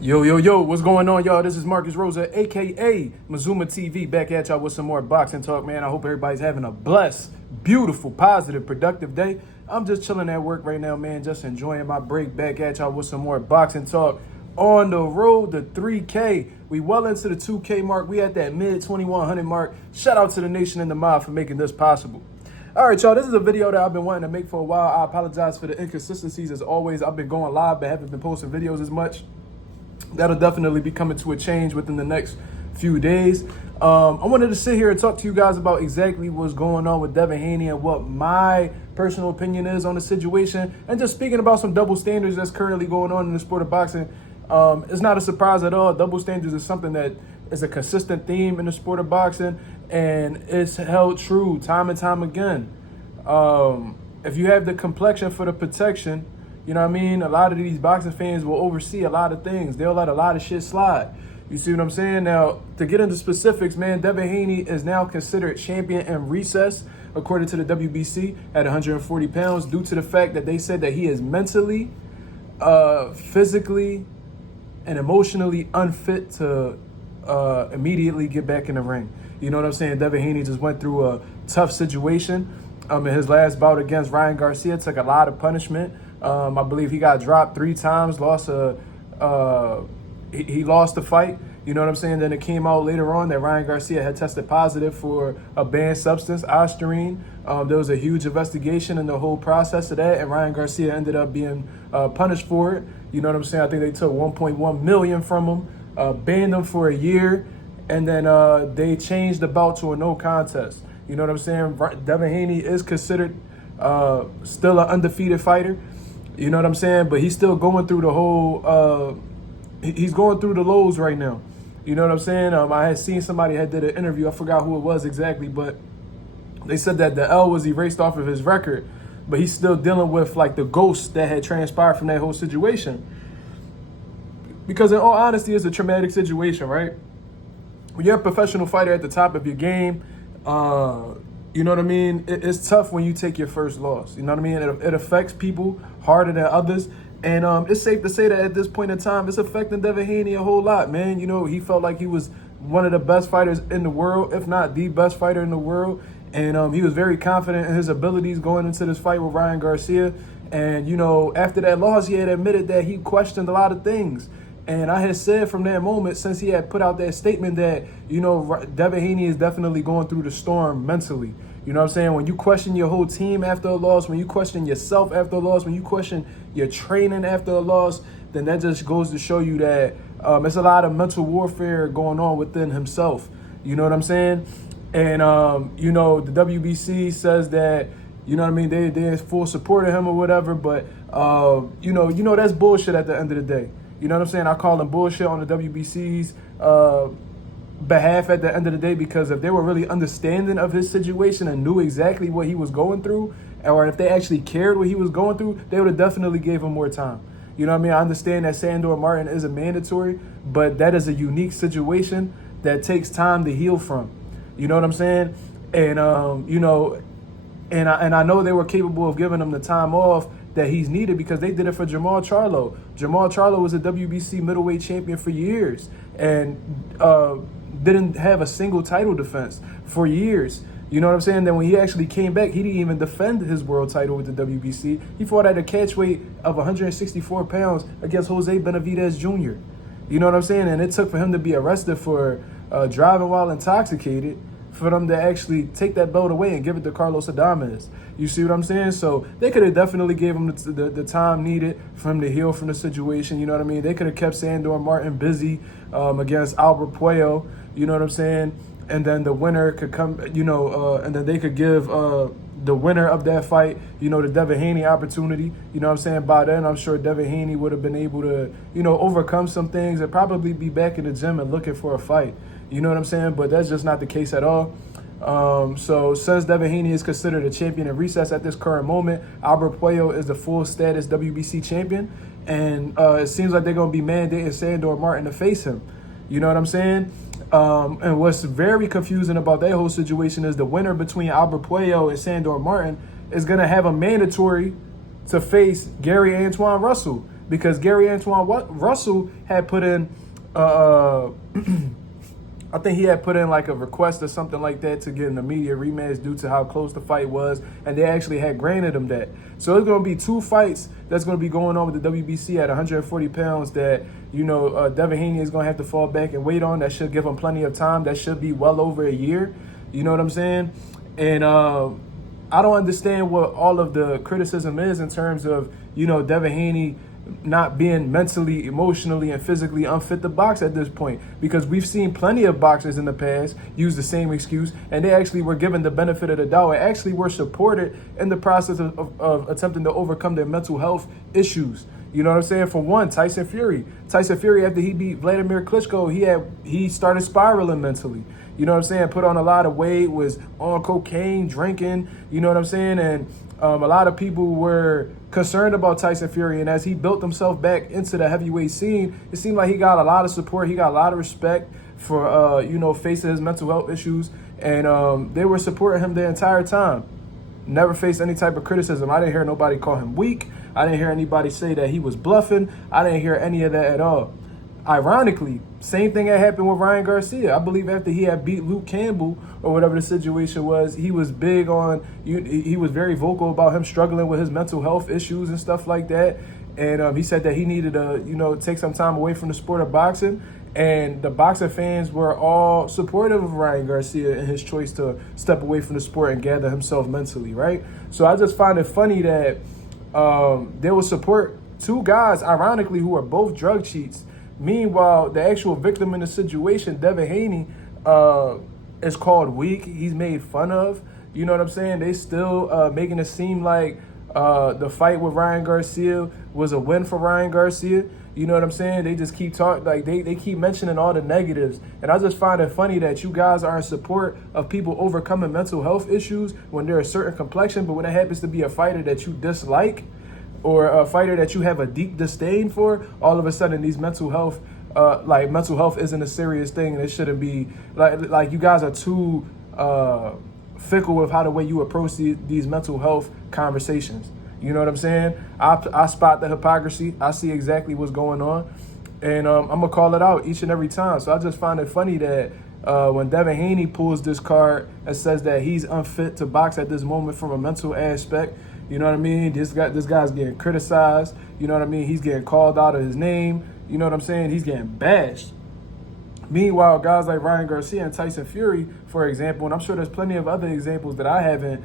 Yo, what's going on, y'all? This is Marcus Rosa, aka Mazuma TV, back at y'all with some more boxing talk, man. I hope everybody's having a blessed, beautiful, positive, productive day. I'm just chilling at work right now, man, just enjoying my break, back at y'all with some more boxing talk. On the road to 3K. We well into the 2K mark. We at that mid 2100 mark. Shout out to the nation and the mob for making this possible. All right, y'all, this is a video that I've been wanting to make for a while. I apologize for the inconsistencies. As always, I've been going live but haven't been posting videos as much. That'll definitely be coming to a change within the next few days. I wanted to sit here and talk to you guys about exactly what's going on with Devin Haney and what my personal opinion is on the situation, and just speaking about some double standards that's currently going on in the sport of boxing. It's not a surprise at all. Double standards is something that is a consistent theme in the sport of boxing, and it's held true time and time again. If you have the complexion for the protection, you know what I mean? A lot of these boxing fans will oversee a lot of things. They'll let a lot of shit slide. You see what I'm saying? Now, to get into specifics, man, Devin Haney is now considered champion in recess, according to the WBC, at 140 pounds, due to the fact that they said that he is mentally, physically, and emotionally unfit to immediately get back in the ring. You know what I'm saying? Devin Haney just went through a tough situation. In his last bout against Ryan Garcia, took a lot of punishment. I believe he got dropped 3 times, he lost the fight. You know what I'm saying? Then it came out later on that Ryan Garcia had tested positive for a banned substance, ostarine. There was a huge investigation in the whole process of that, and Ryan Garcia ended up being punished for it. You know what I'm saying? I think they took $1.1 million from him, banned him for a year, and then they changed the bout to a no contest. You know what I'm saying? Devin Haney is considered still an undefeated fighter. You know what I'm saying? But he's still going through the whole, he's going through the lows right now. You know what I'm saying? I had seen somebody had did an interview. I forgot who it was exactly, but they said that the L was erased off of his record, but he's still dealing with like the ghost that had transpired from that whole situation. Because in all honesty, it's a traumatic situation, right? When you're a professional fighter at the top of your game, you know what I mean? It's tough when you take your first loss. You know what I mean? It affects people harder than others. And it's safe to say that at this point in time, it's affecting Devin Haney a whole lot, man. You know, he felt like he was one of the best fighters in the world, if not the best fighter in the world. And he was very confident in his abilities going into this fight with Ryan Garcia. And, you know, after that loss, he had admitted that he questioned a lot of things. And I had said from that moment, since he had put out that statement, that, you know, Devin Haney is definitely going through the storm mentally. You know what I'm saying? When you question your whole team after a loss, when you question yourself after a loss, when you question your training after a loss, then that just goes to show you that it's a lot of mental warfare going on within himself. You know what I'm saying? And, you know, the WBC says that, you know what I mean, they're in full support of him or whatever. But, you know, that's bullshit at the end of the day. You know what I'm saying? I call them bullshit on the WBC's behalf at the end of the day, because if they were really understanding of his situation and knew exactly what he was going through, or if they actually cared what he was going through, they would have definitely gave him more time. You know what I mean? I understand that Sandor Martin is a mandatory, but that is a unique situation that takes time to heal from. You know what I'm saying? And, you know, and I know they were capable of giving him the time off that he's needed, because they did it for Jamal Charlo. Jamal Charlo was a WBC middleweight champion for years and didn't have a single title defense for years. You know what I'm saying? Then when he actually came back, he didn't even defend his world title with the WBC. He fought at a catch weight of 164 pounds against Jose Benavidez Jr. You know what I'm saying? And it took for him to be arrested for driving while intoxicated for them to actually take that belt away and give it to Carlos Adames. You see what I'm saying? So they could have definitely gave him the time needed for him to heal from the situation. You know what I mean? They could have kept Sandor Martin busy against Albert Puello. You know what I'm saying? And then the winner could come, you know, and then they could give the winner of that fight, you know, the Devin Haney opportunity. You know what I'm saying? By then, I'm sure Devin Haney would have been able to, you know, overcome some things and probably be back in the gym and looking for a fight. You know what I'm saying? But that's just not the case at all. So since Devin Haney is considered a champion in recess at this current moment, Albert Puello is the full status WBC champion. And it seems like they're going to be mandating Sandor Martin to face him. You know what I'm saying? And what's very confusing about that whole situation is the winner between Albert Puello and Sandor Martin is going to have a mandatory to face Gary Antoine Russell. because Gary Antoine Russell had put in, I think he had put in like a request or something like that to get an immediate rematch due to how close the fight was, and they actually had granted him that. So it's going to be 2 fights that's going to be going on with the WBC at 140 pounds that, Devin Haney is going to have to fall back and wait on. That should give him plenty of time. That should be well over a year. You know what I'm saying? And I don't understand what all of the criticism is in terms of, Devin Haney not being mentally, emotionally, and physically unfit to box at this point, because we've seen plenty of boxers in the past use the same excuse, and they actually were given the benefit of the doubt and actually were supported in the process of attempting to overcome their mental health issues. You know what I'm saying? For one, Tyson Fury, after he beat Vladimir Klitschko, he started spiraling mentally. You know what I'm saying? Put on a lot of weight, was on cocaine, drinking, you know what I'm saying? And a lot of people were concerned about Tyson Fury. And as he built himself back into the heavyweight scene, it seemed like he got a lot of support. He got a lot of respect for, facing his mental health issues. And they were supporting him the entire time. Never faced any type of criticism. I didn't hear nobody call him weak. I didn't hear anybody say that he was bluffing. I didn't hear any of that at all. Ironically, same thing that happened with Ryan Garcia. I believe after he had beat Luke Campbell or whatever the situation was, he was big on, he was very vocal about him struggling with his mental health issues and stuff like that. And he said that he needed to, take some time away from the sport of boxing. And the boxing fans were all supportive of Ryan Garcia and his choice to step away from the sport and gather himself mentally, right? So I just find it funny that there was support 2 guys, ironically, who are both drug cheats. Meanwhile, the actual victim in the situation, Devin Haney, is called weak. He's made fun of. You know what I'm saying? They still making it seem like the fight with Ryan Garcia was a win for Ryan Garcia. You know what I'm saying? They just keep talking, like they keep mentioning all the negatives. And I just find it funny that you guys are in support of people overcoming mental health issues when they're a certain complexion, but when it happens to be a fighter that you dislike, or a fighter that you have a deep disdain for, all of a sudden these mental health isn't a serious thing, and it shouldn't be. Like you guys are too fickle with the way you approach these mental health conversations. You know what I'm saying? I spot the hypocrisy. I see exactly what's going on, and I'm gonna call it out each and every time. So I just find it funny that when Devin Haney pulls this card and says that he's unfit to box at this moment from a mental aspect. You know what I mean? This guy's getting criticized. You know what I mean? He's getting called out of his name. You know what I'm saying? He's getting bashed. Meanwhile, guys like Ryan Garcia and Tyson Fury, for example, and I'm sure there's plenty of other examples that I haven't,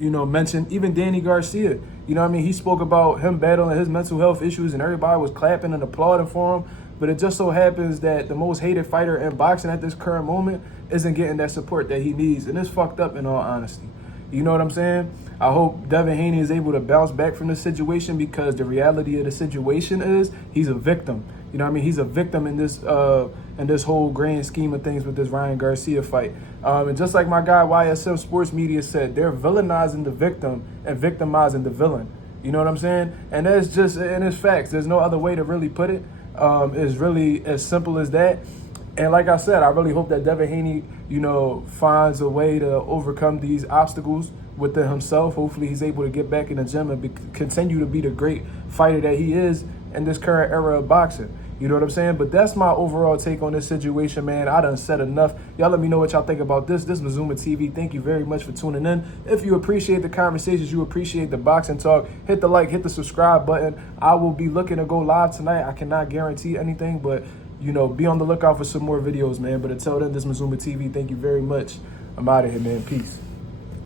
mentioned. Even Danny Garcia, you know what I mean? He spoke about him battling his mental health issues, and everybody was clapping and applauding for him. But it just so happens that the most hated fighter in boxing at this current moment isn't getting that support that he needs. And it's fucked up, in all honesty. You know what I'm saying? I hope Devin Haney is able to bounce back from this situation, because the reality of the situation is he's a victim. You know what I mean? He's a victim in this whole grand scheme of things with this Ryan Garcia fight. And just like my guy YSM Sports Media said, they're villainizing the victim and victimizing the villain. You know what I'm saying? And that's just, and it's facts. There's no other way to really put it. It's really as simple as that. And like I said, I really hope that Devin Haney, finds a way to overcome these obstacles within himself. Hopefully he's able to get back in the gym and continue to be the great fighter that he is in this current era of boxing. You know what I'm saying? But that's my overall take on this situation, man. I done said enough. Y'all let me know what y'all think about this. This is Mazuma TV. Thank you very much for tuning in. If you appreciate the conversations, you appreciate the boxing talk, hit the like, hit the subscribe button. I will be looking to go live tonight. I cannot guarantee anything, but be on the lookout for some more videos, man. But until then, this is Mazuma TV. Thank you very much. I'm out of here, man. Peace.